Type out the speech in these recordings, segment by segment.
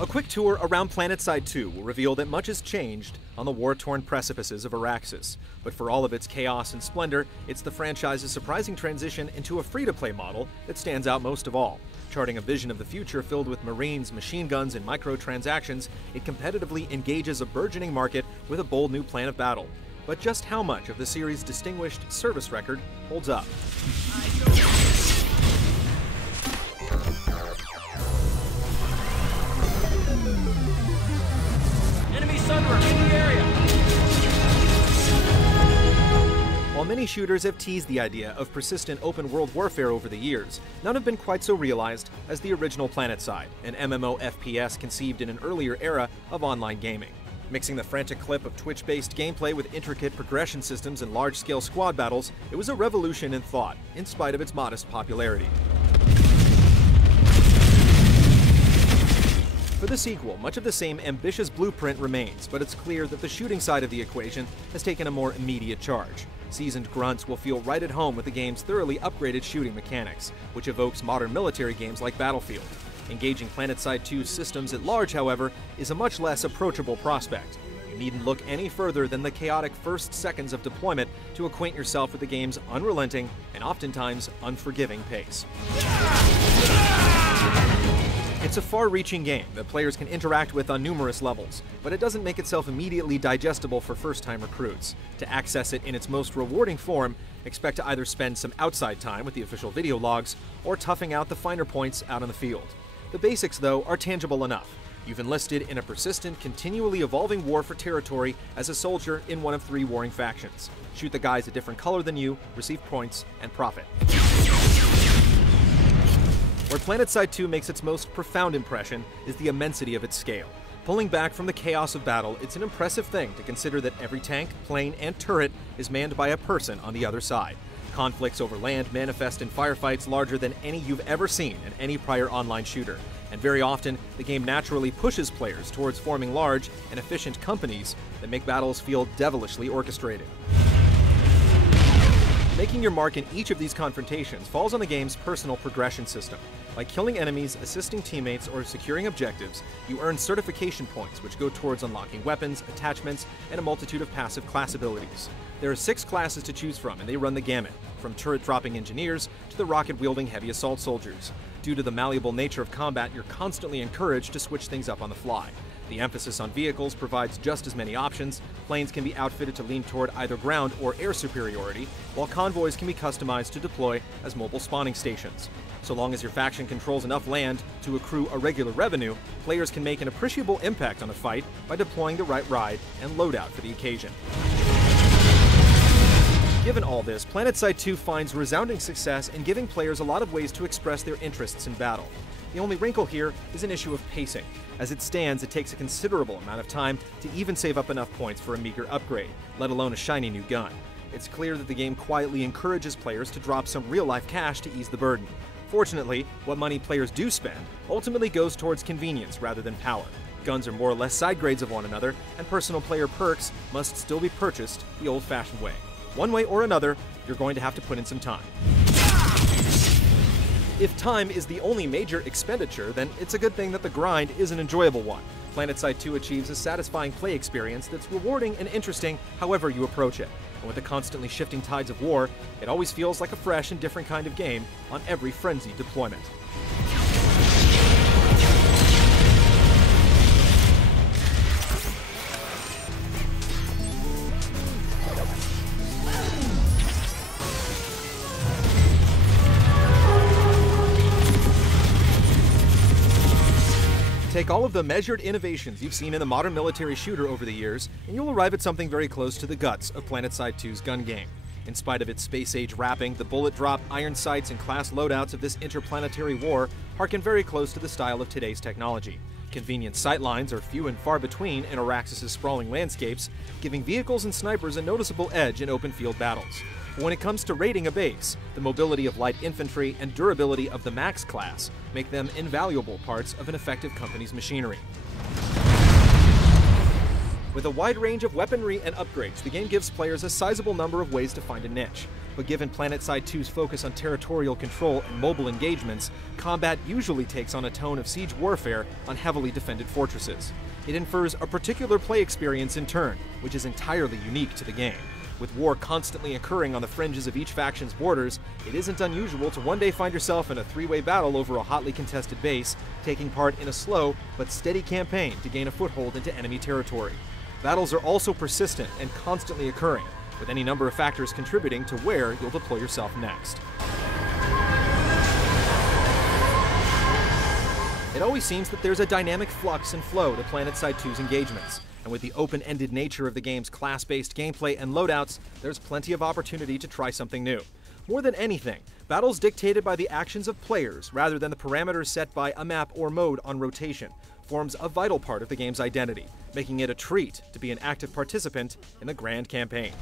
A quick tour around Planetside 2 will reveal that much has changed on the war-torn precipices of Araxis, but for all of its chaos and splendor, it's the franchise's surprising transition into a free-to-play model that stands out most of all. Charting a vision of the future filled with marines, machine guns, and microtransactions, it competitively engages a burgeoning market with a bold new plan of battle. But just how much of the series' distinguished service record holds up? While many shooters have teased the idea of persistent open-world warfare over the years, none have been quite so realized as the original Planetside, an MMO FPS conceived in an earlier era of online gaming. Mixing the frantic clip of Twitch-based gameplay with intricate progression systems and large-scale squad battles, it was a revolution in thought, in spite of its modest popularity. For the sequel, much of the same ambitious blueprint remains, but it's clear that the shooting side of the equation has taken a more immediate charge. Seasoned grunts will feel right at home with the game's thoroughly upgraded shooting mechanics, which evokes modern military games like Battlefield. Engaging Planetside 2's systems at large, however, is a much less approachable prospect. You needn't look any further than the chaotic first seconds of deployment to acquaint yourself with the game's unrelenting and oftentimes unforgiving pace. It's a far-reaching game that players can interact with on numerous levels, but it doesn't make itself immediately digestible for first-time recruits. To access it in its most rewarding form, expect to either spend some outside time with the official video logs, or toughing out the finer points out on the field. The basics, though, are tangible enough. You've enlisted in a persistent, continually evolving war for territory as a soldier in one of 3 warring factions. Shoot the guys a different color than you, receive points, and profit. Where Planetside 2 makes its most profound impression is the immensity of its scale. Pulling back from the chaos of battle, it's an impressive thing to consider that every tank, plane, and turret is manned by a person on the other side. Conflicts over land manifest in firefights larger than any you've ever seen in any prior online shooter, and very often, the game naturally pushes players towards forming large and efficient companies that make battles feel devilishly orchestrated. Making your mark in each of these confrontations falls on the game's personal progression system. By killing enemies, assisting teammates, or securing objectives, you earn certification points which go towards unlocking weapons, attachments, and a multitude of passive class abilities. There are 6 classes to choose from, and they run the gamut, from turret-dropping engineers to the rocket-wielding heavy assault soldiers. Due to the malleable nature of combat, you're constantly encouraged to switch things up on the fly. The emphasis on vehicles provides just as many options. Planes can be outfitted to lean toward either ground or air superiority, while convoys can be customized to deploy as mobile spawning stations. So long as your faction controls enough land to accrue a regular revenue, players can make an appreciable impact on a fight by deploying the right ride and loadout for the occasion. Given all this, Planetside 2 finds resounding success in giving players a lot of ways to express their interests in battle. The only wrinkle here is an issue of pacing. As it stands, it takes a considerable amount of time to even save up enough points for a meager upgrade, let alone a shiny new gun. It's clear that the game quietly encourages players to drop some real-life cash to ease the burden. Fortunately, what money players do spend ultimately goes towards convenience rather than power. Guns are more or less side grades of one another, and personal player perks must still be purchased the old-fashioned way. One way or another, you're going to have to put in some time. If time is the only major expenditure, then it's a good thing that the grind is an enjoyable one. Planetside 2 achieves a satisfying play experience that's rewarding and interesting however you approach it. And with the constantly shifting tides of war, it always feels like a fresh and different kind of game on every frenzied deployment. Take all of the measured innovations you've seen in the modern military shooter over the years, and you'll arrive at something very close to the guts of Planetside 2's gun game. In spite of its space-age wrapping, the bullet drop, iron sights, and class loadouts of this interplanetary war harken very close to the style of today's technology. Convenient sightlines are few and far between in Araxis' sprawling landscapes, giving vehicles and snipers a noticeable edge in open field battles. But when it comes to raiding a base, the mobility of light infantry and durability of the Max class make them invaluable parts of an effective company's machinery. With a wide range of weaponry and upgrades, the game gives players a sizable number of ways to find a niche. But given Planetside 2's focus on territorial control and mobile engagements, combat usually takes on a tone of siege warfare on heavily defended fortresses. It infers a particular play experience in turn, which is entirely unique to the game. With war constantly occurring on the fringes of each faction's borders, it isn't unusual to one day find yourself in a three-way battle over a hotly contested base, taking part in a slow but steady campaign to gain a foothold into enemy territory. Battles are also persistent and constantly occurring, with any number of factors contributing to where you'll deploy yourself next. It always seems that there's a dynamic flux and flow to Planetside 2's engagements, and with the open-ended nature of the game's class-based gameplay and loadouts, there's plenty of opportunity to try something new. More than anything, battles dictated by the actions of players rather than the parameters set by a map or mode on rotation forms a vital part of the game's identity, making it a treat to be an active participant in the grand campaign.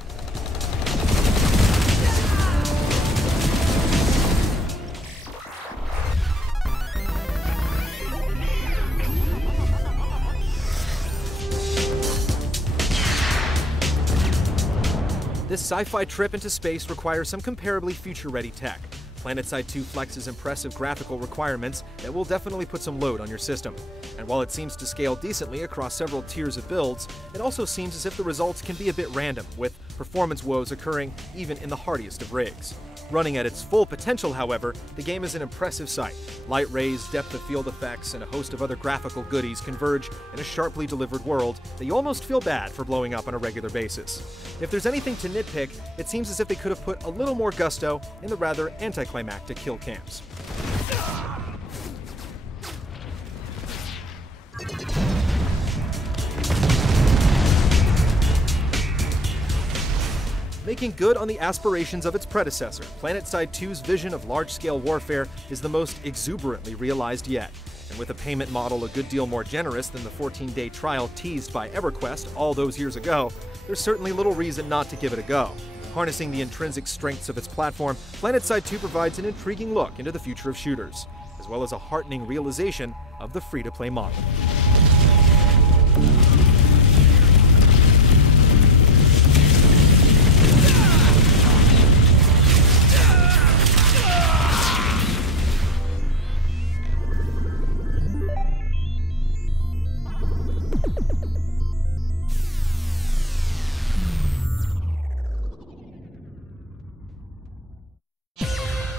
This sci-fi trip into space requires some comparably future-ready tech. Planetside 2 flexes impressive graphical requirements that will definitely put some load on your system. And while it seems to scale decently across several tiers of builds, it also seems as if the results can be a bit random, with performance woes occurring even in the hardiest of rigs. Running at its full potential, however, the game is an impressive sight. Light rays, depth of field effects, and a host of other graphical goodies converge in a sharply delivered world that you almost feel bad for blowing up on a regular basis. If there's anything to nitpick, it seems as if they could have put a little more gusto in the rather anticlimactic kill cams. Making good on the aspirations of its predecessor, Planetside 2's vision of large-scale warfare is the most exuberantly realized yet. And with a payment model a good deal more generous than the 14-day trial teased by EverQuest all those years ago, there's certainly little reason not to give it a go. Harnessing the intrinsic strengths of its platform, Planetside 2 provides an intriguing look into the future of shooters, as well as a heartening realization of the free-to-play model.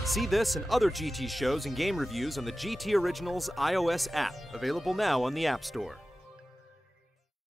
See this and other GT shows and game reviews on the GT Originals iOS app, available now on the App Store.